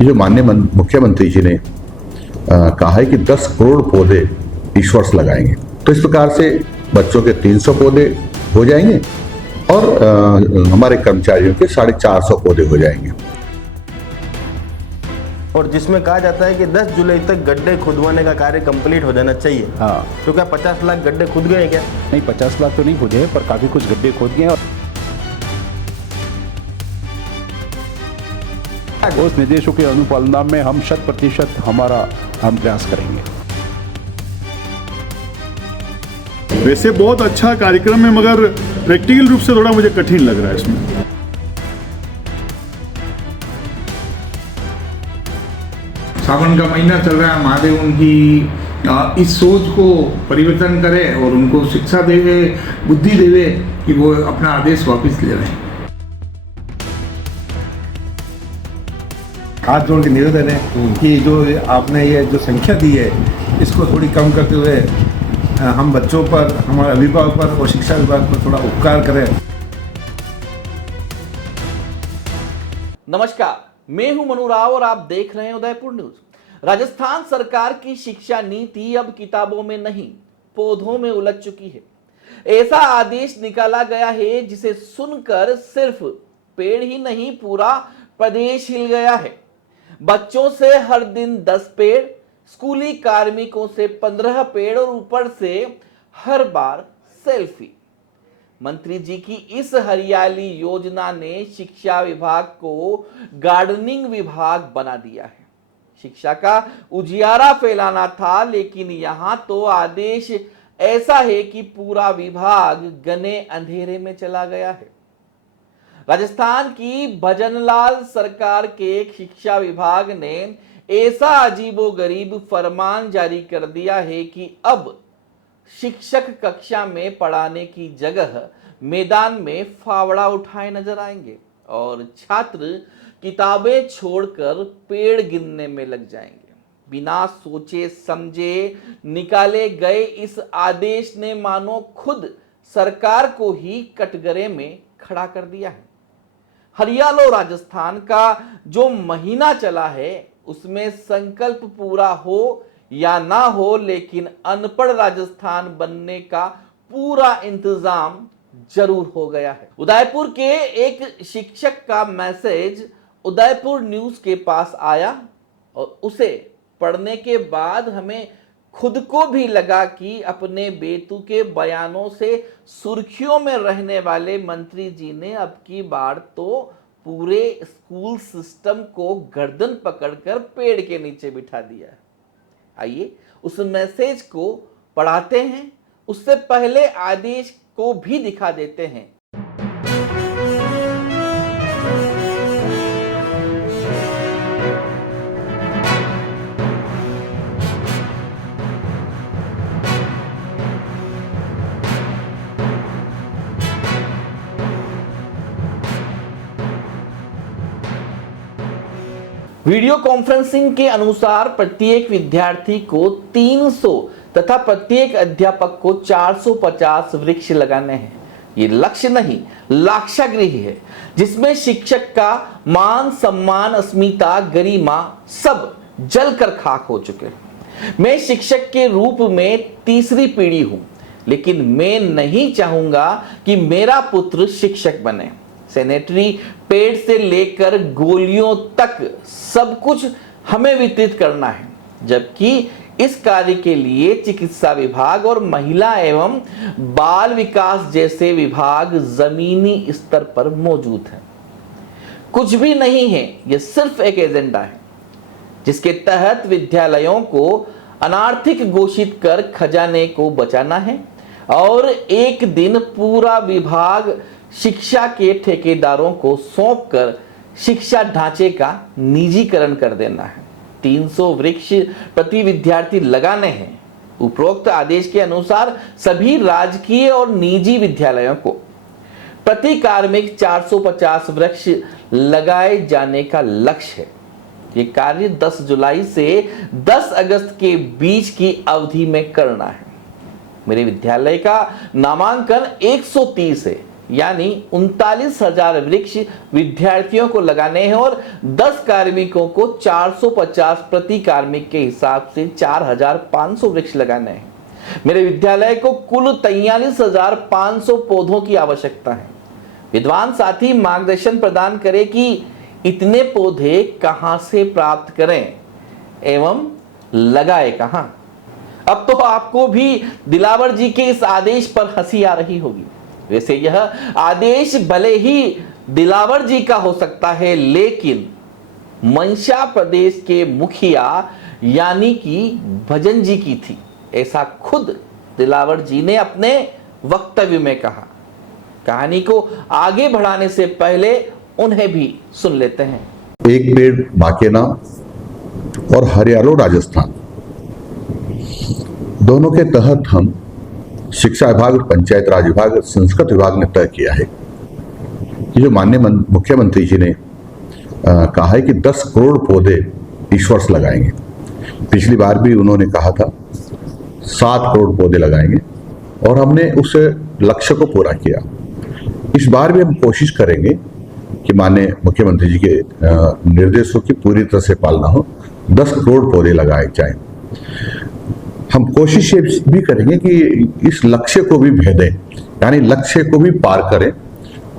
कि जो माननीय मुख्यमंत्री जी ने कहा है कि 10 करोड़ पौधे इस वर्ष लगाएंगे, तो इस प्रकार से बच्चों के 300 पौधे हो जाएंगे और हमारे कर्मचारियों के 450 पौधे हो जाएंगे। और जिसमें कहा जाता है कि 10 जुलाई तक गड्ढे खुदवाने का कार्य कंप्लीट हो जाना चाहिए। हाँ, तो क्या 50 लाख गड्ढे खुद गए क्या? नहीं, 50 लाख तो नहीं खोदे पर काफी कुछ गड्ढे खोद गए। और उस निर्देशों के अनुपालना में हम 100% हम प्रयास करेंगे। वैसे बहुत अच्छा कार्यक्रम है, मगर प्रैक्टिकल रूप से थोड़ा मुझे कठिन लग रहा है इसमें। सावन का महीना चल रहा है, महादेव उनकी इस सोच को परिवर्तन करे और उनको शिक्षा देवे, बुद्धि देवे कि वो अपना आदेश वापस ले लें। हाथ जोड़ के निवेदन है कि जो आपने ये जो संख्या दी है इसको थोड़ी कम करते हुए हम बच्चों पर, हमारे अभिभावक पर और शिक्षा विभाग पर थोड़ा उपकार करें। नमस्कार, मैं हूं मनु राव और आप देख रहे हैं उदयपुर न्यूज। राजस्थान सरकार की शिक्षा नीति अब किताबों में नहीं, पौधों में उलझ चुकी है। ऐसा आदेश निकाला गया है जिसे सुनकर सिर्फ पेड़ ही नहीं, पूरा प्रदेश हिल गया है। बच्चों से हर दिन 10 पेड़, स्कूली कार्मिकों से 15 पेड़ और ऊपर से हर बार सेल्फी। मंत्री जी की इस हरियाली योजना ने शिक्षा विभाग को गार्डनिंग विभाग बना दिया है। शिक्षा का उजियारा फैलाना था, लेकिन यहां तो आदेश ऐसा है कि पूरा विभाग घने अंधेरे में चला गया है। राजस्थान की भजनलाल सरकार के शिक्षा विभाग ने ऐसा अजीबोगरीब फरमान जारी कर दिया है कि अब शिक्षक कक्षा में पढ़ाने की जगह मैदान में फावड़ा उठाए नजर आएंगे और छात्र किताबें छोड़कर पेड़ गिनने में लग जाएंगे। बिना सोचे समझे निकाले गए इस आदेश ने मानो खुद सरकार को ही कटघरे में खड़ा कर दिया है। हरियाणा राजस्थान का जो महीना चला है उसमें संकल्प पूरा हो या ना हो, लेकिन अनपढ़ राजस्थान बनने का पूरा इंतजाम जरूर हो गया है। उदयपुर के एक शिक्षक का मैसेज उदयपुर न्यूज के पास आया और उसे पढ़ने के बाद हमें खुद को भी लगा कि अपने बेतुके बयानों से सुर्खियों में रहने वाले मंत्री जी ने अब की बार तो पूरे स्कूल सिस्टम को गर्दन पकड़कर पेड़ के नीचे बिठा दिया है। आइए उस मैसेज को पढ़ाते हैं, उससे पहले आदेश को भी दिखा देते हैं। वीडियो कॉन्फ्रेंसिंग के अनुसार प्रत्येक विद्यार्थी को 300 तथा प्रत्येक अध्यापक को 450 वृक्ष लगाने हैं। ये लक्ष्य नहीं, लाक्षागृह है, जिसमें शिक्षक का मान सम्मान, अस्मिता, गरिमा सब जलकर खाक हो चुके हैं। मैं शिक्षक के रूप में तीसरी पीढ़ी हूं, लेकिन मैं नहीं चाहूंगा कि मेरा पुत्र शिक्षक बने। सैनिटरी पैड से लेकर गोलियों तक सब कुछ हमें वितरित करना है, जबकि इस कार्य के लिए चिकित्सा विभाग और महिला एवं बाल विकास जैसे विभाग जमीनी स्तर पर मौजूद हैं। कुछ भी नहीं है, यह सिर्फ एक एजेंडा है जिसके तहत विद्यालयों को अनार्थिक घोषित कर खजाने को बचाना है और एक दिन पूरा विभाग शिक्षा के ठेकेदारों को सौंपकर शिक्षा ढांचे का निजीकरण कर देना है। 300 वृक्ष प्रति विद्यार्थी लगाने हैं। उपरोक्त आदेश के अनुसार सभी राजकीय और निजी विद्यालयों को प्रति कार्मिक 450 वृक्ष लगाए जाने का लक्ष्य है। ये कार्य 10 जुलाई से 10 अगस्त के बीच की अवधि में करना है। मेरे विद्यालय का नामांकन 130 है, यानी 39,000 वृक्ष विद्यार्थियों को लगाने हैं और 10 कार्मिकों को 450 प्रति कार्मिक के हिसाब से 4,500 वृक्ष लगाने हैं। मेरे विद्यालय को कुल 43,500 पौधों की आवश्यकता है। विद्वान साथी मार्गदर्शन प्रदान करें कि इतने पौधे कहां से प्राप्त करें एवं लगाए कहां। अब तो आपको भी दिलावर जी के इस आदेश पर हंसी आ रही होगी। वैसे यह आदेश भले ही दिलावर जी का हो सकता है, लेकिन मंशा प्रदेश के मुखिया यानी कि भजन जी की थी, ऐसा खुद दिलावर जी ने अपने वक्तव्य में कहा। कहानी को आगे बढ़ाने से पहले उन्हें भी सुन लेते हैं। एक पेड़ माकेना और हरियालो राजस्थान दोनों के तहत हम शिक्षा विभाग, पंचायत राज विभाग, संस्कृत विभाग ने तय किया है कि जो माननीय मुख्यमंत्री जी ने कहा है कि 10 करोड़ पौधे इस वर्ष लगाएंगे। पिछली बार भी उन्होंने कहा था 7 करोड़ पौधे लगाएंगे और हमने उस लक्ष्य को पूरा किया। इस बार भी हम कोशिश करेंगे कि माननीय मुख्यमंत्री जी के निर्देशों की पूरी तरह से पालना हो, 10 करोड़ पौधे लगाए जाएं। हम कोशिश ये भी करेंगे कि इस लक्ष्य को भी भेदें, यानी लक्ष्य को भी पार करें,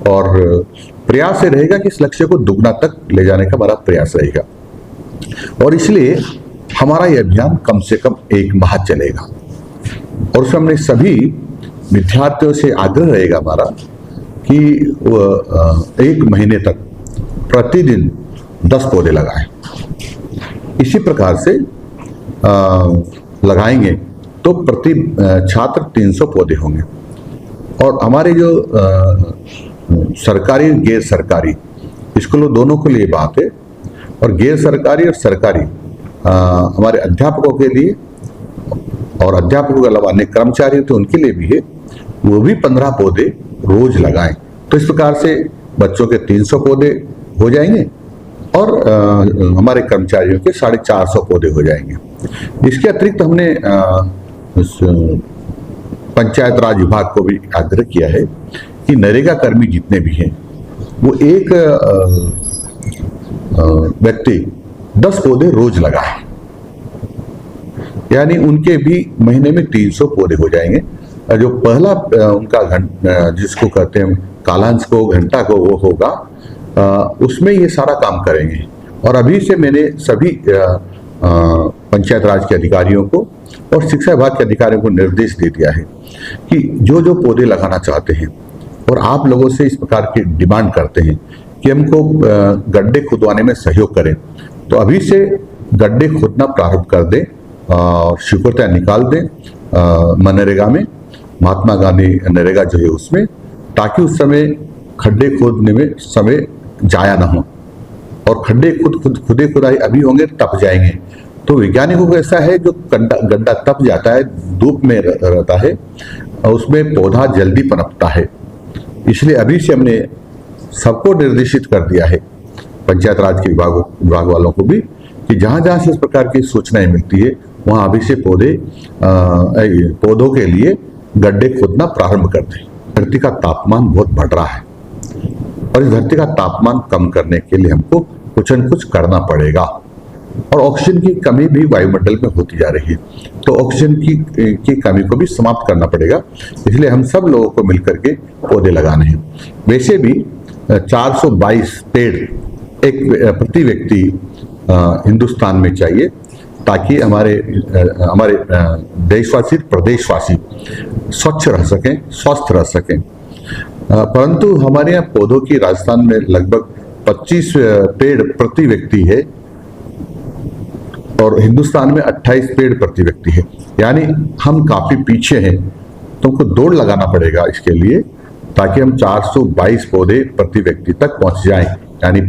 और प्रयास ये रहेगा कि इस लक्ष्य को दुगना तक ले जाने का हमारा प्रयास रहेगा। और इसलिए हमारा ये अभियान कम से कम 1 माह चलेगा और उसमें हमने सभी विद्यार्थियों से आग्रह रहेगा हमारा कि 1 महीने तक प्रतिदिन 10 पौधे लगाएं। इसी प्रकार से लगाएंगे तो प्रति छात्र 300 पौधे होंगे। और हमारे जो सरकारी गैर सरकारी स्कूलों दोनों के लिए बात है, और गैर सरकारी और सरकारी हमारे अध्यापकों के लिए और अध्यापकों के अलावा अन्य कर्मचारी तो उनके लिए भी है, वो भी 15 पौधे रोज लगाएं। तो इस प्रकार से बच्चों के 300 पौधे हो जाएंगे और हमारे कर्मचारियों के 450 पौधे हो जाएंगे। इसके अतिरिक्त हमने पंचायत राज विभाग को भी आग्रह किया है कि नरेगा कर्मी जितने भी हैं वो एक व्यक्ति 10 पौधे रोज लगाए, यानी उनके भी महीने में 300 पौधे हो जाएंगे। जो पहला उनका जिसको कहते हैं कालांश को, घंटा को, वो होगा, उसमें ये सारा काम करेंगे। और अभी से मैंने सभी पंचायत राज के अधिकारियों को और शिक्षा विभाग के अधिकारियों को निर्देश दे दिया है कि जो जो पौधे लगाना चाहते हैं और आप लोगों से इस प्रकार की डिमांड करते हैं कि हमको गड्ढे खुदवाने में सहयोग करें, तो अभी से गड्ढे खोदना प्रारंभ कर दें और स्वीकृतियाँ निकाल दें मनरेगा में, महात्मा गांधी नरेगा जो है उसमें, ताकि उस समय खड्डे खोदने में समय जाया ना हो। और खड्डे खुदे खुदाई अभी होंगे तप जाएंगे। तो वैज्ञानिकों को ऐसा है, जो गड्ढा तप जाता है, धूप में रहता है, उसमें पौधा जल्दी पनपता है। इसलिए अभी से हमने सबको निर्देशित कर दिया है, पंचायत राज के विभाग वालों को भी, कि जहां जहां से इस प्रकार की सूचनाएं मिलती है वहां अभी से पौधों के लिए गड्ढे खोदना प्रारंभ कर दें। धरती का तापमान बहुत बढ़ रहा है और इस धरती का तापमान कम करने के लिए हमको कुछ न कुछ करना पड़ेगा। और ऑक्सीजन की कमी भी वायुमंडल में होती जा रही है, तो ऑक्सीजन की कमी को भी समाप्त करना पड़ेगा। इसलिए हम सब लोगों को मिलकर के पौधे लगाने हैं। वैसे भी 422 पेड़ एक प्रति व्यक्ति हिंदुस्तान में चाहिए, ताकि हमारे देशवासी, प्रदेशवासी स्वच्छ रह सकें, स्वस्थ रह सकें। परंतु हमारे यहाँ पौधों की राजस्थान में लगभग 25 पेड़ प्रति व्यक्ति है और हिंदुस्तान में 28 पेड़ प्रति व्यक्ति है, यानी हम काफी पीछे हैं। तुमको दौड़ लगाना पड़ेगा इसके लिए, ताकि हम 422 पौधे प्रति व्यक्ति तक पहुंच जाएं, यानी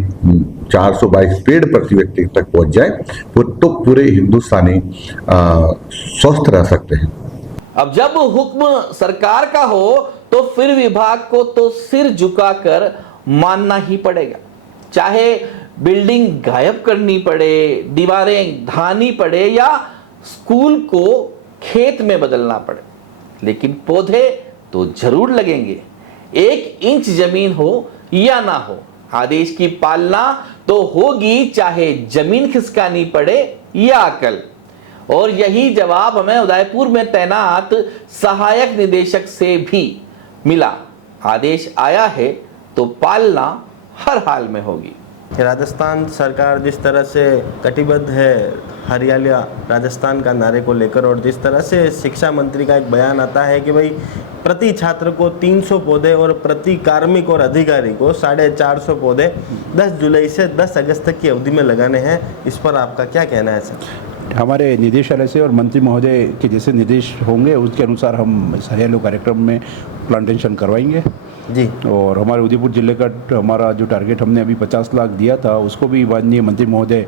422 पेड़ प्रति व्यक्ति तक पहुंच जाए, तो पूरे हिंदुस्तानी स्वस्थ रह सकते हैं। अब जब हुक्म सरकार का हो तो फिर विभाग को तो सिर झुकाकर मानना ही पड़ेगा, चाहे बिल्डिंग गायब करनी पड़े, दीवारें ढानी पड़े या स्कूल को खेत में बदलना पड़े, लेकिन पौधे तो जरूर लगेंगे। 1 इंच जमीन हो या ना हो, आदेश की पालना तो होगी, चाहे जमीन खिसकानी पड़े या अकल। और यही जवाब हमें उदयपुर में तैनात सहायक निदेशक से भी मिला। आदेश आया है तो पालना हर हाल में होगी। राजस्थान सरकार जिस तरह से कटिबद्ध है हरियाली राजस्थान का नारे को लेकर, और जिस तरह से शिक्षा मंत्री का एक बयान आता है कि भाई प्रति छात्र को 300 पौधे और प्रति कार्मिक और अधिकारी को 450 पौधे 10 जुलाई से 10 अगस्त तक की अवधि में लगाने हैं, इस पर आपका क्या कहना है सर? हमारे निदेशालय से और मंत्री महोदय के जैसे निर्देश होंगे उसके अनुसार हम इस हरियाली कार्यक्रम में प्लांटेशन करवाएंगे जी। और हमारे उदयपुर जिले का हमारा जो टारगेट हमने अभी 50 लाख दिया था उसको भी माननीय मंत्री महोदय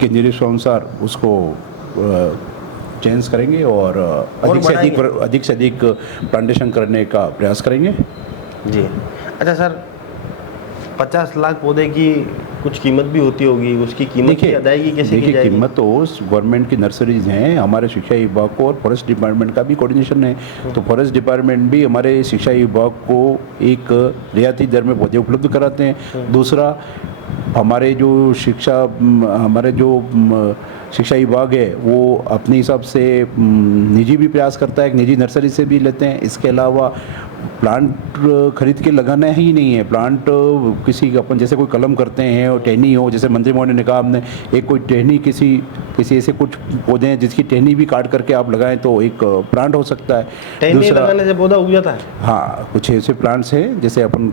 के निर्देशानुसार उसको चेंज करेंगे और अधिक से अधिक प्लांटेशन करने का प्रयास करेंगे जी। अच्छा सर, 50 लाख पौधे की कुछ कीमत भी होती होगी, उसकी कीमत की अदायगी कैसे की जाएगी? कीमत तो गवर्नमेंट की नर्सरीज हैं, हमारे शिक्षा विभाग को और फॉरेस्ट डिपार्टमेंट का भी कोऑर्डिनेशन है, तो फॉरेस्ट डिपार्टमेंट भी हमारे शिक्षा विभाग को एक रियायती दर में पौधे उपलब्ध कराते हैं। दूसरा, हमारे जो शिक्षा विभाग है वो अपने हिसाब से निजी भी प्रयास करता है, निजी नर्सरी से भी लेते हैं। इसके अलावा प्लांट खरीद के लगाना ही नहीं है, प्लांट किसी अपन जैसे कोई कलम करते हैं और टहनी हो, जैसे मंत्री महोदय ने कहा हमने एक कोई टहनी किसी ऐसे कुछ पौधे हैं जिसकी टहनी भी काट करके आप लगाएं तो एक प्लांट हो सकता है। टहनी लगाने से पौधा उग जाता है? हाँ, कुछ ऐसे प्लांट्स हैं जैसे अपन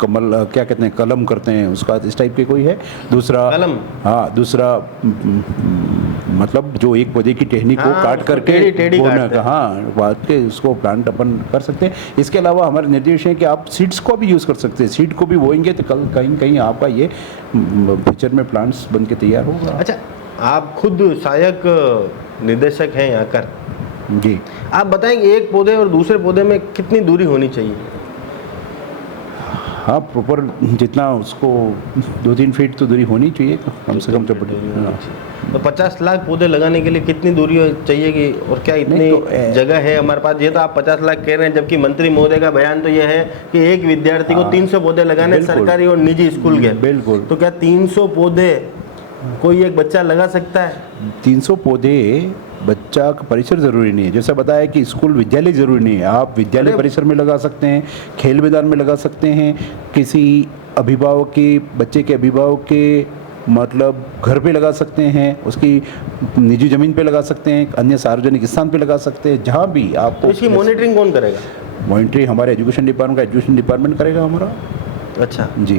कमल क्या कहते हैं, कलम करते हैं, उसका इस टाइप के कोई है। दूसरा कलम, हाँ, दूसरा मतलब जो एक पौधे की टहनी को काट करके बोना का, हाँ, काट के उसको प्लांट अपन कर सकते हैं। इसके अलावा हमारे निर्देश है कि आप सीड्स को भी यूज़ कर सकते हैं, सीड को भी बोएंगे तो कल कहीं आपका ये फ्यूचर में प्लांट्स बन के तैयार होगा। अच्छा, आप खुद सहायक निदेशक हैं यहाँ कर जी, आप बताएंगे एक पौधे और दूसरे पौधे में कितनी दूरी होनी चाहिए? हाँ, प्रॉपर जितना उसको 2-3 फीट तो दूरी होनी चाहिए कम से कम। तो 50 लाख पौधे लगाने के लिए कितनी दूरी चाहिए कि, और क्या इतनी जगह है हमारे पास? ये तो आप 50 लाख कह रहे हैं, जबकि मंत्री महोदय का बयान तो ये है कि एक विद्यार्थी को 300 पौधे लगाने, सरकारी और निजी स्कूल के। बिल्कुल। तो क्या 300 पौधे कोई एक बच्चा लगा सकता है? 300 पौधे बच्चा का परिसर जरूरी नहीं है, जैसा बताया कि स्कूल विद्यालय जरूरी नहीं है, आप विद्यालय परिसर में लगा सकते हैं, खेल मैदान में लगा सकते हैं, किसी अभिभावक के बच्चे के अभिभावक के मतलब घर पे लगा सकते हैं, उसकी निजी ज़मीन पे लगा सकते हैं, अन्य सार्वजनिक स्थान पे लगा सकते हैं, जहाँ भी आपको। तो इसकी मॉनिटरिंग कौन करेगा? मॉनिटरिंग हमारे एजुकेशन डिपार्टमेंट करेगा हमारा। अच्छा जी।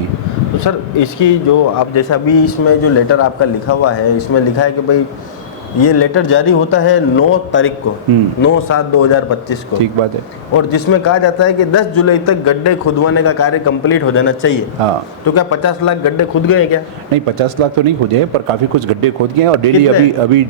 तो सर इसकी जो आप जैसा अभी इसमें जो लेटर आपका लिखा हुआ है, इसमें लिखा है कि भाई ये लेटर जारी होता है 9 तारीख को, 9/7/2025 को। ठीक बात है। और जिसमें कहा जाता है कि 10 जुलाई तक गड्ढे खुदवाने का कार्य कंप्लीट हो जाना चाहिए। हाँ। तो क्या 50 लाख गड्ढे खुद गए क्या? नहीं, 50 लाख तो नहीं खोदे, पर काफ़ी कुछ गड्ढे खोद गए हैं और डेली अभी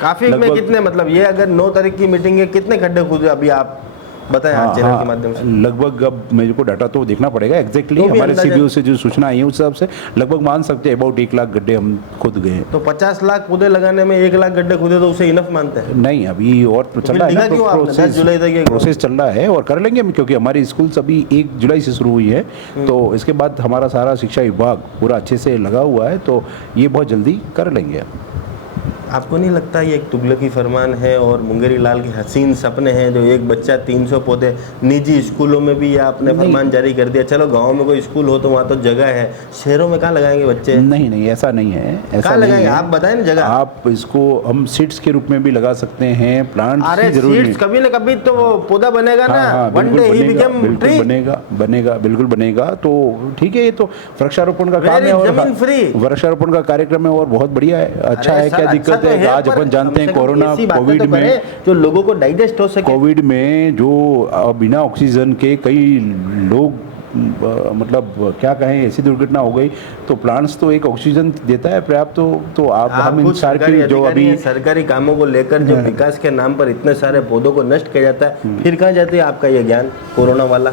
काफी में कितने, मतलब ये अगर 9 तारीख की मीटिंग है, कितने गड्ढे खुदे अभी आप बताएं आज चैनल के माध्यम से? लगभग अब मेरे को डाटा तो देखना पड़ेगा एग्जैक्टली, हमारे सीबीओ से जो सूचना आई है उस हिसाब से लगभग मान सकते हैं अबाउट 1 लाख गड्ढे हम खुद गए। तो 50 लाख पौधे लगाने में 1 लाख गड्ढे खुदे तो उसे इनफ मानते हैं? नहीं, अभी और चल रहा है ना, 10 जुलाई तक प्रोसेस चल रहा है और कर लेंगे हम, क्योंकि हमारी स्कूल अभी 1 जुलाई से शुरू हुई है, तो इसके बाद हमारा सारा शिक्षा विभाग पूरा अच्छे से लगा हुआ है, तो ये बहुत जल्दी कर लेंगे। आपको नहीं लगता ये एक तुगलकी फरमान है और मुंगेरी लाल के हसीन सपने हैं, जो एक बच्चा 300 पौधे निजी स्कूलों में भी आपने फरमान जारी कर दिया? चलो गांव में कोई स्कूल हो तो वहाँ तो जगह है, शहरों में कहाँ लगाएंगे बच्चे? नहीं, ऐसा नहीं है, ऐसा लगाएंगे आप बताएं ना जगह। आप इसको हम सीड्स के रूप में भी लगा सकते हैं, प्लांट। अरे सीड्स कभी ना कभी तो पौधा बनेगा ना, one day he become tree. बनेगा, बिल्कुल बनेगा। तो ठीक है, ये तो वृक्षारोपण का काम है और वृक्षारोपण का कार्यक्रम है और बहुत बढ़िया है, अच्छा है, क्या दिक्कत है? आज अपन जानते हैं कोरोना कोविड में जो लोगों को डाइजेस्ट हो सके, कोविड में जो बिना ऑक्सीजन के कई लोग मतलब क्या कहें ऐसी दुर्घटना हो गई, तो प्लांट्स तो एक ऑक्सीजन देता है पर्याप्त। तो आप हम इन सरकारी जो अभी सरकारी कामों को लेकर जो विकास के नाम पर इतने सारे पौधों को नष्ट किया जाता है, फिर कहाँ जाते हैं आपका ये ज्ञान कोरोना वाला?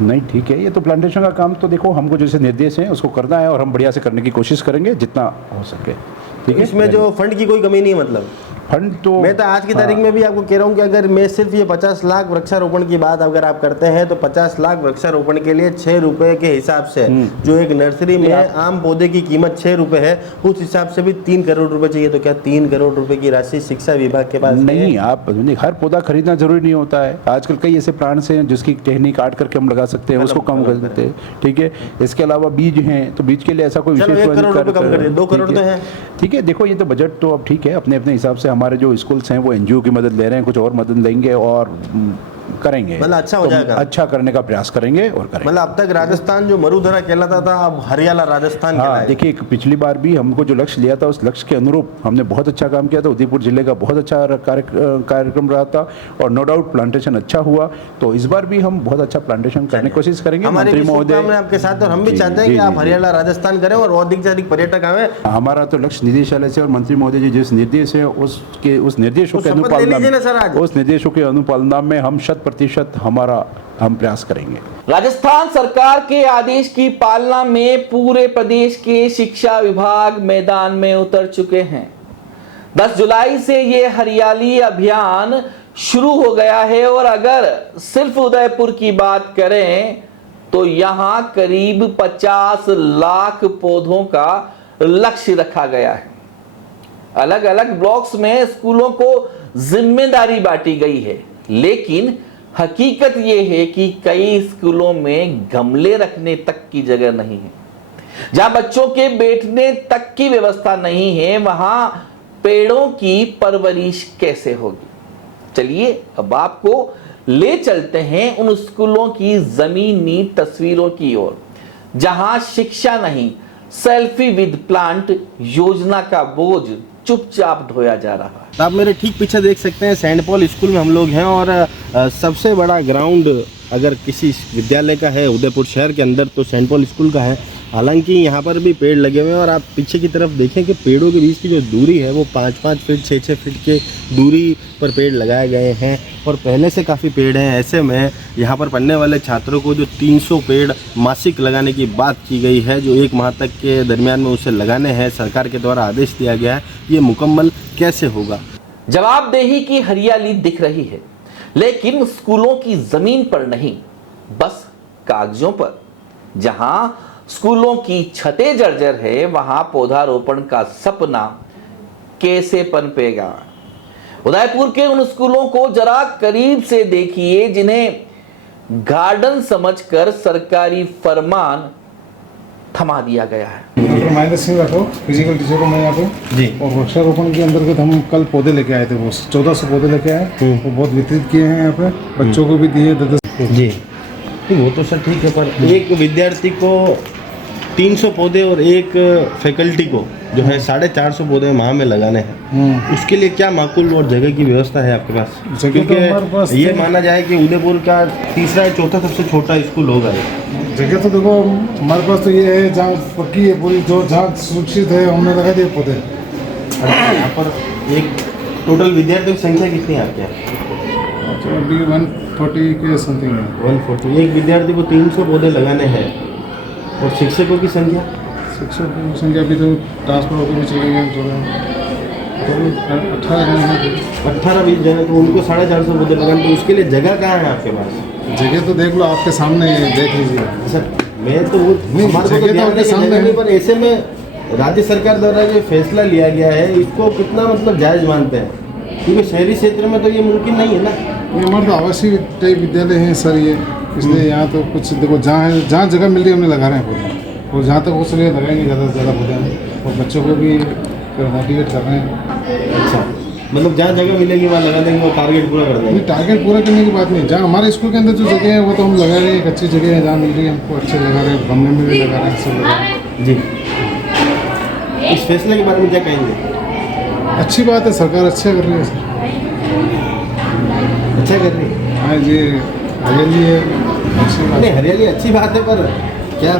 नहीं, ठीक है, ये तो प्लांटेशन का काम तो देखो हमको जैसे निर्देश हैं उसको करना है और हम बढ़िया से करने की कोशिश करेंगे जितना हो सके। ठीक है, इसमें जो फंड की कोई कमी नहीं है? मतलब फंड तो मैं तो आज की तारीख में भी आपको कह रहा हूँ कि अगर मैं सिर्फ ये 50 लाख वृक्षारोपण की बात अगर आप करते हैं तो 50 लाख वृक्षारोपण के लिए 6 रुपए के हिसाब से जो एक नर्सरी में आम पौधे की कीमत 6 रुपए है, उस हिसाब से भी 3 करोड़ रुपए चाहिए। तो क्या 3 करोड़ रुपए की राशि शिक्षा विभाग के पास नहीं, आप हर पौधा खरीदना जरूरी नहीं होता है। आजकल कई ऐसे प्लांट्स हैं जिसकी टहनी काट करके हम लगा सकते हैं, उसको कम कर देते हैं, ठीक है। इसके अलावा बीज हैं तो बीज के लिए ऐसा कोई विशेष 1 करोड़ रुपए कम कर दिए, 2 करोड़ तो है, ठीक है। देखो ये तो बजट तो अब ठीक है, अपने अपने हिसाब से हमारे जो स्कूल्स हैं वो एनजीओ की मदद ले रहे हैं, कुछ और मदद लेंगे और करेंगे, मतलब अच्छा हो जाएगा, अच्छा करने का प्रयास करेंगे और करेंगे। मतलब अब तक राजस्थान जो मरुधरा कहलाता था अब हरियाला राजस्थान हाँ, देखिए पिछली बार भी हमको जो लक्ष्य लिया था उस लक्ष्य के अनुरूप हमने बहुत अच्छा काम किया था। उदयपुर जिले का बहुत अच्छा कार्यक्रम रहा था और नो डाउट प्लांटेशन अच्छा हुआ। तो इस बार भी हम बहुत अच्छा प्लांटेशन करने की कोशिश करेंगे। मंत्री महोदय आपके साथ और हम भी चाहते हैं कि आप हरियाला राजस्थान करें और अधिक से अधिक पर्यटक आवे। हमारा तो लक्ष्य निदेशालय से और मंत्री महोदय जी जिस निर्देश है उस निर्देशों के अनुपालना में हम 100% हम प्रयास करेंगे। राजस्थान सरकार के आदेश की पालना में पूरे प्रदेश के शिक्षा विभाग मैदान में उतर चुके हैं। 10 जुलाई से ये हरियाली अभियान शुरू हो गया है और अगर सिर्फ उदयपुर की बात करें तो यहां करीब 50 लाख पौधों का लक्ष्य रखा गया है। अलग अलग ब्लॉक्स में स्कूलों को जिम्मेदारी बांटी गई है, लेकिन हकीकत यह है कि कई स्कूलों में गमले रखने तक की जगह नहीं है। जहां बच्चों के बैठने तक की व्यवस्था नहीं है, वहां पेड़ों की परवरिश कैसे होगी? चलिए अब आपको ले चलते हैं उन स्कूलों की जमीनी तस्वीरों की ओर जहां शिक्षा नहीं, सेल्फी विद प्लांट योजना का बोझ चुपचाप ढोया जा रहा है। तो आप मेरे ठीक पीछे देख सकते हैं सेंट पॉल स्कूल में हम लोग हैं और सबसे बड़ा ग्राउंड अगर किसी विद्यालय का है उदयपुर शहर के अंदर तो सेंट पॉल स्कूल का है। हालांकि यहाँ पर भी पेड़ लगे हुए हैं और आप पीछे की तरफ देखें कि पेड़ों के बीच की जो दूरी है वो 5-5 फीट 6-6 फीट के दूरी पर पेड़ लगाए गए हैं और पहले से काफ़ी पेड़ हैं। ऐसे में यहाँ पर पढ़ने वाले छात्रों को जो 300 पेड़ मासिक लगाने की बात की गई है, जो 1 माह तक के दरमियान में उसे लगाने हैं, सरकार के द्वारा आदेश दिया गया है, ये मुकम्मल कैसे होगा? जवाबदेही की हरियाली दिख रही है, लेकिन स्कूलों की जमीन पर नहीं, बस कागजों पर। जहां स्कूलों की छतें जर्जर है, वहां पौधारोपण का सपना कैसे पनपेगा? उदयपुर के उन स्कूलों को जरा करीब से देखिए जिन्हें गार्डन समझकर सरकारी फरमान थमा दिया गया है। Doctor Mahendra Singh Rathore physical teacher को मैं यहाँ पे जी। और वृक्षारोपण के अंतर्गत हम कल पौधे लेके आए थे, वो 1400 पौधे लेके आए, वो बहुत वितरित किए हैं यहाँ पे, बच्चों को भी दिए 10 जी। वो तो सर ठीक है, पर एक विद्यार्थी को 300 पौधे और एक फैकल्टी को जो है 450 पौधे माह में लगाने हैं, उसके लिए क्या माकूल और जगह की व्यवस्था है आपके पास? क्योंकि ये माना जाए कि उदयपुर का तीसरा या चौथा सबसे छोटा स्कूल होगा। जगह तो देखो हमारे पास तो ये है जहाँ पक्की है पूरी, जो जहाँ सुरक्षित है हमने लगा दिए पौधे। यहाँ पर एक टोटल विद्यार्थियों की संख्या कितनी है आपके यहाँ? अभी 140 के समथिंग है। 140। एक विद्यार्थी को 300 पौधे लगाने हैं और शिक्षकों की संख्या? शिक्षकों की संख्या अभी तो ट्रांसफर होकर भी चले गए थोड़ा 18-20 जने, तो उनको 450 पौधे लगाने, तो उसके लिए जगह कहाँ है आपके पास? जगह तो देख लो आपके सामने देख लीजिए सर। मैं तो वो हमारे को ध्यान सामने, पर ऐसे में राज्य सरकार द्वारा जो फैसला लिया गया है इसको कितना मतलब जायज़ मानते हैं? क्योंकि शहरी क्षेत्र में तो ये मुमकिन नहीं है ना। ये हमारे तो आवासीय टाइप विद्यालय हैं सर ये, इसलिए यहाँ तो कुछ देखो जहाँ जगह मिल रही है हमने लगा रहे हैं पौधे, और जहाँ तक हो सके लगाएंगे ज़्यादा से ज़्यादा पौधे, और बच्चों को भी मोटिवेट कर रहे हैं। अच्छा, मतलब जहाँ जगह मिलेगी वहाँ लगा देंगे, वो टारगेट पूरा कर देंगे? नहीं, टारगेट पूरा करने की बात नहीं, जहाँ हमारे स्कूल के अंदर जो जगह है वो तो हम लगा रहे हैं, एक अच्छी जगह है जहाँ मिल रही है हमको, अच्छे लगा रहे हैं, गमले में भी लगा रहे हैं, सब लगा रहे हैं जी। इस फैसले के बारे में क्या कहेंगे? अच्छी बात है, सरकार अच्छा कर रही है सर, अच्छा कर रही है। हाँ जी, हरियाली है, अच्छी बात नहीं हरियाली अच्छी बात है, पर क्या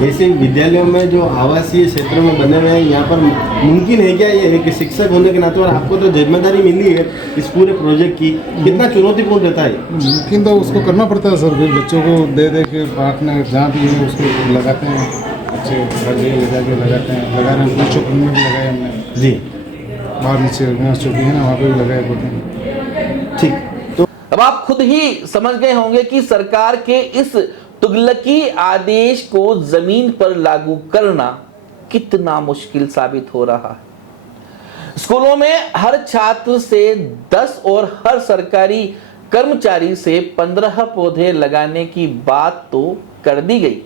जैसे विद्यालयों में जो आवासीय क्षेत्रों में बने हुए हैं यहाँ पर मुमकिन है क्या ये एक शिक्षक होने के नाते, और आपको तो जिम्मेदारी मिली है इस पूरे प्रोजेक्ट की, कितना चुनौतीपूर्ण रहता है? मुमकिन तो उसको करना पड़ता है सर, फिर बच्चों को दे दे के बांटने, जहाँ भी है उसको लगाते हैं, अच्छे हर जगह ले जाके लगाते हैं, लगा रहे हैं, बच्चों में भी लगाए हमने जी। बाहर नीचे चौकी है ना, वहाँ पे भी लगाए पौधे हैं। ठीक, तो अब आप खुद ही समझ गए होंगे कि सरकार के इस तुगलकी आदेश को जमीन पर लागू करना कितना मुश्किल साबित हो रहा है। स्कूलों में हर छात्र से 10 और हर सरकारी कर्मचारी से 15 पौधे लगाने की बात तो कर दी गई,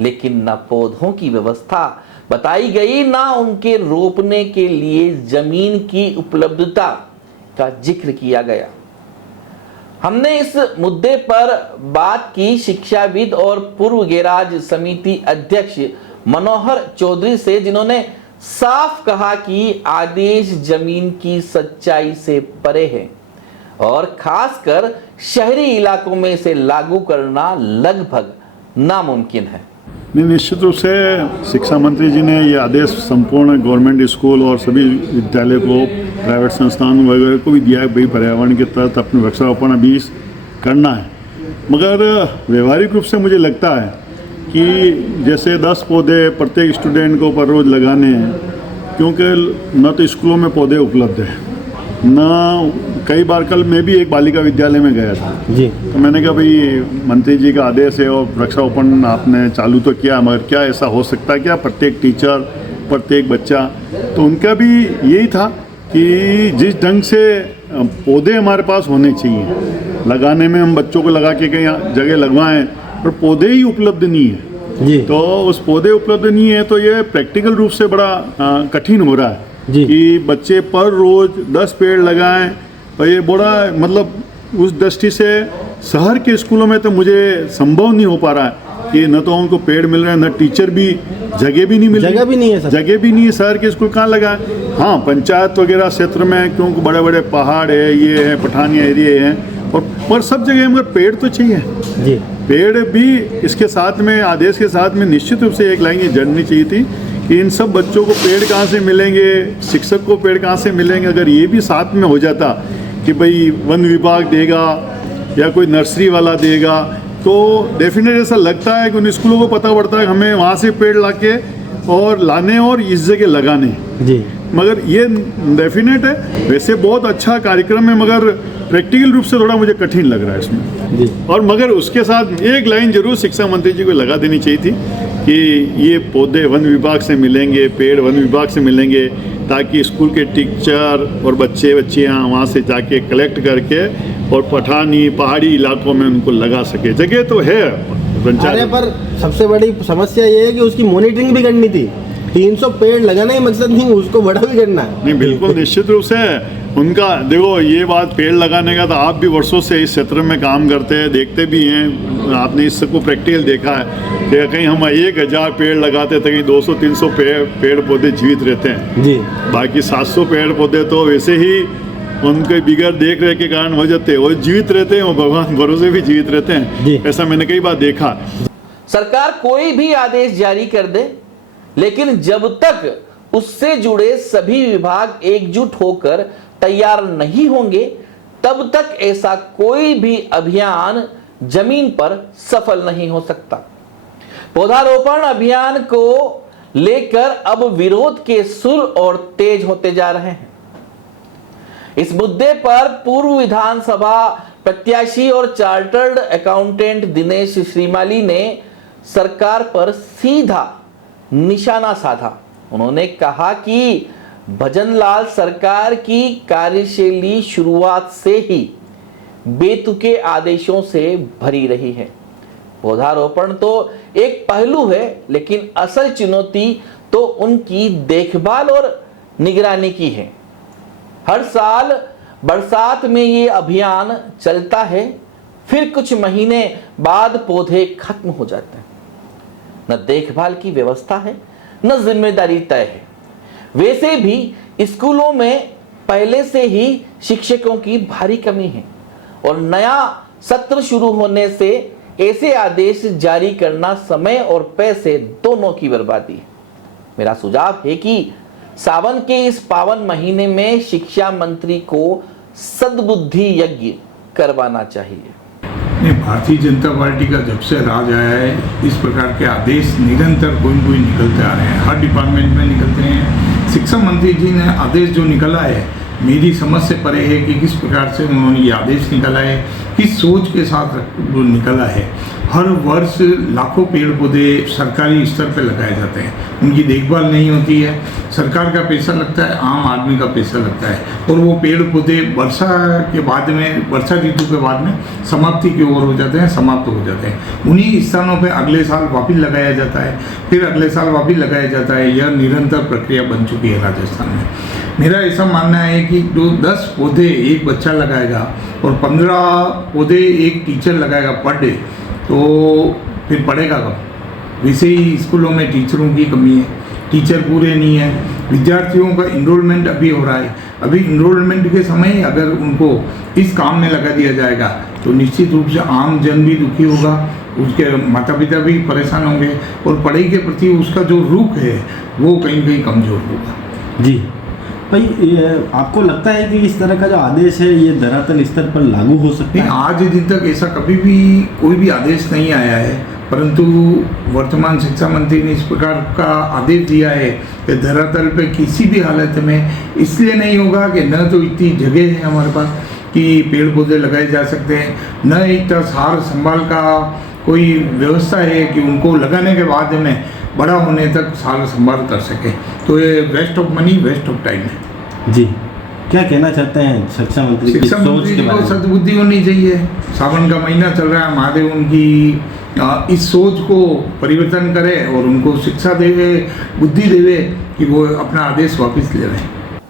लेकिन न पौधों की व्यवस्था बताई गई, ना उनके रोपने के लिए जमीन की उपलब्धता का जिक्र किया गया। हमने इस मुद्दे पर बात की शिक्षाविद और पूर्व गेराज समिति अध्यक्ष मनोहर चौधरी से, जिन्होंने साफ कहा कि आदेश जमीन की सच्चाई से परे है और खासकर शहरी इलाकों में इसे लागू करना लगभग नामुमकिन है। निश्चित रूप से शिक्षा मंत्री जी ने ये आदेश संपूर्ण गवर्नमेंट स्कूल और सभी विद्यालय को, प्राइवेट संस्थान वगैरह को भी दिया है, भाई पर्यावरण के तहत अपने वृक्षारोपण अभी करना है। मगर व्यवहारिक रूप से मुझे लगता है कि जैसे 10 पौधे प्रत्येक स्टूडेंट को पर रोज़ लगाने हैं, क्योंकि न तो स्कूलों में पौधे उपलब्ध हैं, न कई बार कल मैं भी एक बालिका विद्यालय में गया था जी, तो मैंने कहा भाई मंत्री जी का आदेश है और वृक्षारोपण आपने चालू तो किया, मगर क्या ऐसा हो सकता है क्या प्रत्येक टीचर, प्रत्येक बच्चा, तो उनका भी यही था कि जिस ढंग से पौधे हमारे पास होने चाहिए, लगाने में हम बच्चों को लगा के कहीं जगह लगवाएं, पर पौधे ही उपलब्ध नहीं है जी, तो उस पौधे उपलब्ध नहीं है तो ये प्रैक्टिकल रूप से बड़ा कठिन हो रहा है कि बच्चे पर रोज 10 पेड़ लगाएं, और ये बड़ा मतलब उस दृष्टि से शहर के स्कूलों में तो मुझे संभव नहीं हो पा रहा है कि न तो उनको पेड़ मिल रहे हैं, न टीचर भी, जगह भी नहीं मिल रही, जगह भी नहीं है, शहर के स्कूल कहाँ लगाएं। हाँ, पंचायत वगैरह क्षेत्र में क्योंकि बड़े बड़े पहाड़ है, ये है, पठानिया एरिया है, और पर सब जगह मगर पेड़ तो चाहिए जी। पेड़ भी इसके साथ में, आदेश के साथ में निश्चित रूप से एक लाइन ये जड़नी चाहिए थी कि इन सब बच्चों को पेड़ कहाँ से मिलेंगे, शिक्षक को पेड़ कहाँ से मिलेंगे। अगर ये भी साथ में हो जाता कि भाई वन विभाग देगा या कोई नर्सरी वाला देगा, तो डेफिनेट ऐसा लगता है कि उन स्कूलों को पता पड़ता है कि हमें वहाँ से पेड़ लाके और लाने और इस जगह लगाने जी। मगर ये डेफिनेट है, वैसे बहुत अच्छा कार्यक्रम है, मगर प्रैक्टिकल रूप से थोड़ा मुझे कठिन लग रहा है इसमें जी। और मगर उसके साथ एक लाइन जरूर शिक्षा मंत्री जी को लगा देनी चाहिए थी कि ये पौधे वन विभाग से मिलेंगे, पेड़ वन विभाग से मिलेंगे, ताकि स्कूल के टीचर और बच्चियाँ वहाँ से जाके कलेक्ट करके और पहाड़ी इलाकों में उनको लगा सके। जगह तो है पंचायत, पर सबसे बड़ी समस्या ये है कि उसकी मॉनिटरिंग भी करनी थी। 300 पेड़ लगाना ही मकसद नहीं, उसको बड़ा भी करना है। नहीं, बिल्कुल निश्चित रूप से उनका देखो, ये बात पेड़ लगाने का तो आप भी वर्षों से इस क्षेत्र में काम करते हैं, देखते भी हैं, आपने इसको प्रैक्टिकल देखा है कि कहीं हम 1000 पेड़ लगाते तो कहीं 200-300 पेड़ पौधे जीवित रहते हैं जी। बाकी 700 पेड़ पौधे तो वैसे ही उनके बिगड़ देख रेख के कारण हो जाते हैं, वो जीवित रहते हैं, वो भगवान भरोसे भी जीवित रहते हैं। ऐसा मैंने कई बार देखा। सरकार कोई भी आदेश जारी कर दे, लेकिन जब तक उससे जुड़े सभी विभाग एकजुट होकर तैयार नहीं होंगे, तब तक ऐसा कोई भी अभियान जमीन पर सफल नहीं हो सकता। पौधारोपण अभियान को लेकर अब विरोध के सुर और तेज होते जा रहे हैं। इस मुद्दे पर पूर्व विधानसभा प्रत्याशी और चार्टर्ड अकाउंटेंट दिनेश श्रीमाली ने सरकार पर सीधा निशाना साधा। उन्होंने कहा कि भजनलाल सरकार की कार्यशैली शुरुआत से ही बेतुके आदेशों से भरी रही है। पौधारोपण तो एक पहलू है, लेकिन असल चुनौती तो उनकी देखभाल और निगरानी की है। हर साल बरसात में ये अभियान चलता है, फिर कुछ महीने बाद पौधे खत्म हो जाते हैं। न देखभाल की व्यवस्था है, न जिम्मेदारी तय है। वैसे भी स्कूलों में पहले से ही शिक्षकों की भारी कमी है और नया सत्र शुरू होने से ऐसे आदेश जारी करना समय और पैसे दोनों की बर्बादी है। मेरा सुझाव है कि सावन के इस पावन महीने में शिक्षा मंत्री को सद्बुद्धि यज्ञ करवाना चाहिए। भारतीय जनता पार्टी का जब से राज आया है, इस प्रकार के आदेश निरंतर कोई निकलते आ रहे हैं, हर डिपार्टमेंट में निकलते हैं। शिक्षा मंत्री जी ने आदेश जो निकाला है मेरी समझ से परे है कि किस प्रकार से उन्होंने ये आदेश निकाला है, किस सोच के साथ वो निकाला है। हर वर्ष लाखों पेड़ पौधे सरकारी स्तर पर लगाए जाते हैं, उनकी देखभाल नहीं होती है, सरकार का पैसा लगता है, आम आदमी का पैसा लगता है, और वो पेड़ पौधे वर्षा के बाद में, वर्षा ऋतु के बाद में समाप्ति की ओर हो जाते हैं, समाप्त हो जाते हैं। उन्हीं स्थानों पे अगले साल वापिस लगाया जाता है, फिर अगले साल वापिस लगाया जाता है। यह निरंतर प्रक्रिया बन चुकी है राजस्थान में। मेरा ऐसा मानना है कि जो 10 पौधे एक बच्चा लगाएगा और 15 पौधे एक टीचर लगाएगा पर डे, तो फिर पढ़ेगा कब? वैसे ही स्कूलों में टीचरों की कमी है, टीचर पूरे नहीं है, विद्यार्थियों का इनरोलमेंट अभी हो रहा है। अभी इनरोलमेंट के समय अगर उनको इस काम में लगा दिया जाएगा तो निश्चित रूप से आम जन भी दुखी होगा, उसके माता पिता भी परेशान होंगे, और पढ़ाई के प्रति उसका जो रुख है वो कहीं कहीं कमज़ोर होगा। जी भाई, आपको लगता है कि इस तरह का जो आदेश है ये धरातल स्तर पर लागू हो सकता है? आज दिन तक ऐसा कभी भी कोई भी आदेश नहीं आया है, परंतु वर्तमान शिक्षा मंत्री ने इस प्रकार का आदेश दिया है कि धरातल पे किसी भी हालत में इसलिए नहीं होगा कि न तो इतनी जगह है हमारे पास कि पेड़ पौधे लगाए जा सकते हैं, न इतना सार संभाल का कोई व्यवस्था है कि उनको लगाने के बाद में बड़ा होने तक सार संभाल कर सके। तो ये waste of money, waste of time है। जी, क्या कहना चाहते हैं शिक्षा मंत्री की शिक्षा सोच मंत्री के जी बारे को में? सद्बुद्धि होनी चाहिए। सावन का महीना चल रहा है, महादेव उनकी इस सोच को परिवर्तन करे और उनको शिक्षा देवे, बुद्धि देवे कि वो अपना आदेश वापस ले रहे हैं।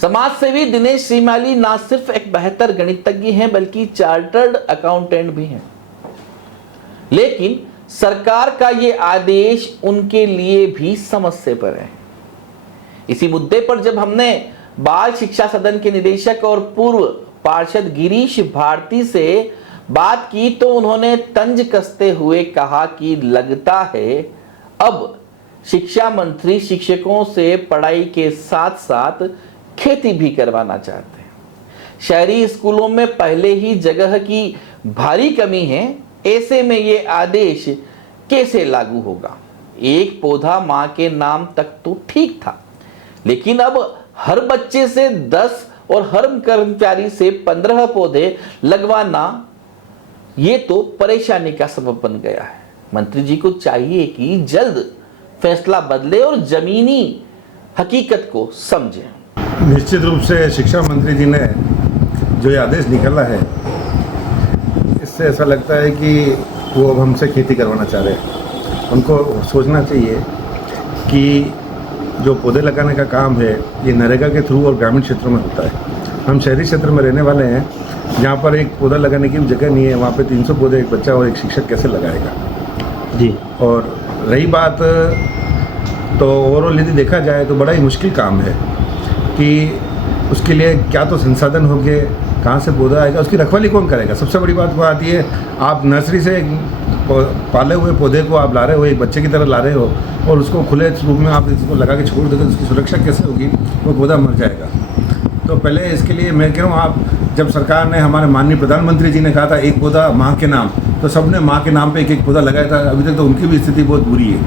समाज सेवी दिनेश श्रीमाली ना सिर्फ एक बेहतर गणितज्ञ हैं बल्कि चार्टर्ड अकाउंटेंट भी हैं, लेकिन सरकार का ये आदेश उनके लिए भी समझ से परे है। इसी मुद्दे पर जब हमने बाल शिक्षा सदन के निदेशक और पूर्व पार्षद गिरीश भारती से बात की तो उन्होंने तंज कसते हुए कहा कि लगता है अब शिक्षा मंत्री शिक्षकों से पढ़ाई के साथ साथ खेती भी करवाना चाहते हैं। शहरी स्कूलों में पहले ही जगह की भारी कमी है, ऐसे में ये आदेश कैसे लागू होगा? एक पौधा मां के नाम तक तो ठीक था, लेकिन अब हर बच्चे से 10 और हर कर्मचारी से 15 पौधे लगवाना ये तो परेशानी का सबब बन गया है। मंत्री जी को चाहिए कि जल्द फैसला बदले और जमीनी हकीकत को समझें। निश्चित रूप से शिक्षा मंत्री जी ने जो ये आदेश निकाला है, इससे ऐसा लगता है कि वो अब हमसे खेती करवाना चाह रहे हैं। उनको सोचना चाहिए कि जो पौधे लगाने का काम है ये नरेगा के थ्रू और ग्रामीण क्षेत्रों में होता है। हम शहरी क्षेत्र में रहने वाले हैं, जहाँ पर एक पौधा लगाने की जगह नहीं है, वहाँ पे 300 पौधे एक बच्चा और एक शिक्षक कैसे लगाएगा? जी, और रही बात तो ओवरऑल यदि देखा जाए तो बड़ा ही मुश्किल काम है कि उसके लिए क्या तो संसाधन होंगे, कहाँ से पौधा आएगा, उसकी रखवाली कौन करेगा? सबसे बड़ी बात वो आती है, आप नर्सरी से पाले हुए पौधे को आप ला रहे हो, एक बच्चे की तरह ला रहे हो, और उसको खुले रूप में आप इसको लगा के छोड़ दोगे तो उसकी सुरक्षा कैसे होगी? वो पौधा मर जाएगा। तो पहले इसके लिए मैं कह रहा हूँ, आप जब सरकार ने, हमारे माननीय प्रधानमंत्री जी ने कहा था एक पौधा माँ के नाम, तो सबने माँ के नाम पे एक एक पौधा लगाया था। अभी तक तो उनकी भी स्थिति बहुत बुरी है।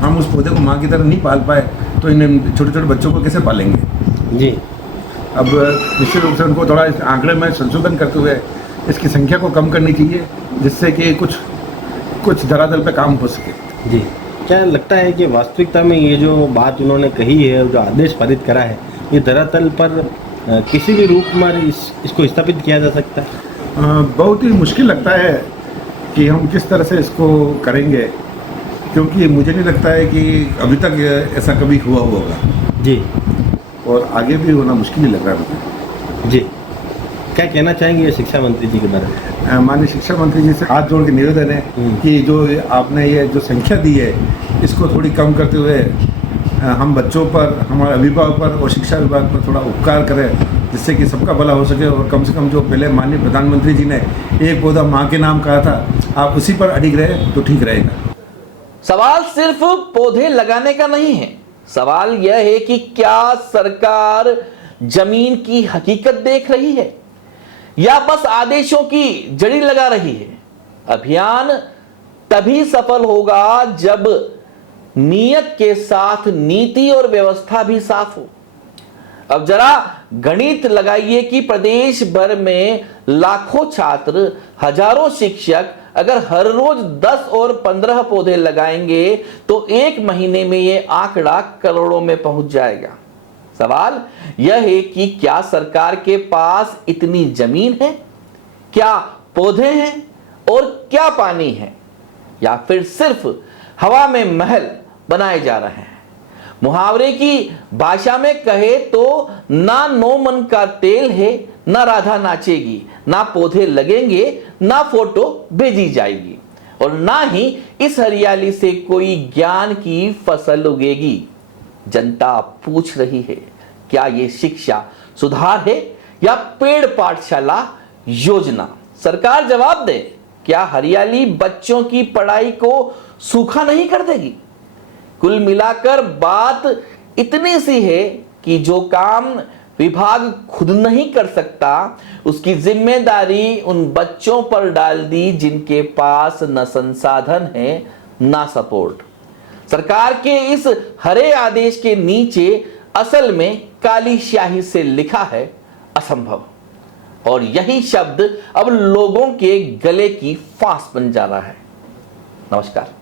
हम उस पौधे को माँ की तरह नहीं पाल पाए तो इन छोटे छोटे बच्चों को कैसे पालेंगे? जी, अब निश्चित रूप से उनको थोड़ा इस आंकड़े में संशोधन करते हुए इसकी संख्या को कम करनी चाहिए, जिससे कि कुछ धरातल पे काम हो सके। जी, क्या लगता है कि वास्तविकता में ये जो बात उन्होंने कही है, जो आदेश पारित करा है, ये धरातल पर किसी भी रूप में इसको स्थापित किया जा सकता है? बहुत ही मुश्किल लगता है कि हम किस तरह से इसको करेंगे, क्योंकि मुझे नहीं लगता है कि अभी तक ऐसा कभी हुआ होगा। जी, और आगे भी होना मुश्किल ही लग रहा है मुझे। जी, क्या कहना चाहेंगे ये शिक्षा मंत्री जी के बारे में? माननीय शिक्षा मंत्री जी से हाथ जोड़ के निवेदन है कि जो आपने ये जो संख्या दी है, इसको थोड़ी कम करते हुए हम बच्चों पर, हमारे अभिभावक पर और शिक्षा विभाग पर थोड़ा उपकार करें, जिससे कि सबका भला हो सके। और कम से कम जो पहले माननीय प्रधानमंत्री जी ने एक पौधा माँ के नाम कहा था, आप उसी पर अडिग रहे तो ठीक रहेगा। सवाल सिर्फ पौधे लगाने का नहीं है, सवाल यह है कि क्या सरकार जमीन की हकीकत देख रही है या बस आदेशों की जड़ी लगा रही है? अभियान तभी सफल होगा जब नियत के साथ नीति और व्यवस्था भी साफ हो। अब जरा गणित लगाइए कि प्रदेश भर में लाखों छात्र, हजारों शिक्षक अगर हर रोज 10 और 15 पौधे लगाएंगे तो एक महीने में यह आंकड़ा करोड़ों में पहुंच जाएगा। सवाल यह है कि क्या सरकार के पास इतनी जमीन है, क्या पौधे हैं और क्या पानी है, या फिर सिर्फ हवा में महल बनाए जा रहे हैं। मुहावरे की भाषा में कहे तो ना 9 मन का तेल है, ना राधा नाचेगी, ना पौधे लगेंगे, ना फोटो भेजी जाएगी, और ना ही इस हरियाली से कोई ज्ञान की फसल उगेगी। जनता पूछ रही है, क्या ये शिक्षा सुधार है या पेड़ पाठशाला योजना? सरकार जवाब दे, क्या हरियाली बच्चों की पढ़ाई को सूखा नहीं कर देगी? कुल मिलाकर बात इतनी सी है कि जो काम विभाग खुद नहीं कर सकता, उसकी जिम्मेदारी उन बच्चों पर डाल दी जिनके पास न संसाधन है न सपोर्ट। सरकार के इस हरे आदेश के नीचे असल में काली स्याही से लिखा है असंभव, और यही शब्द अब लोगों के गले की फांस बन जा रहा है। नमस्कार।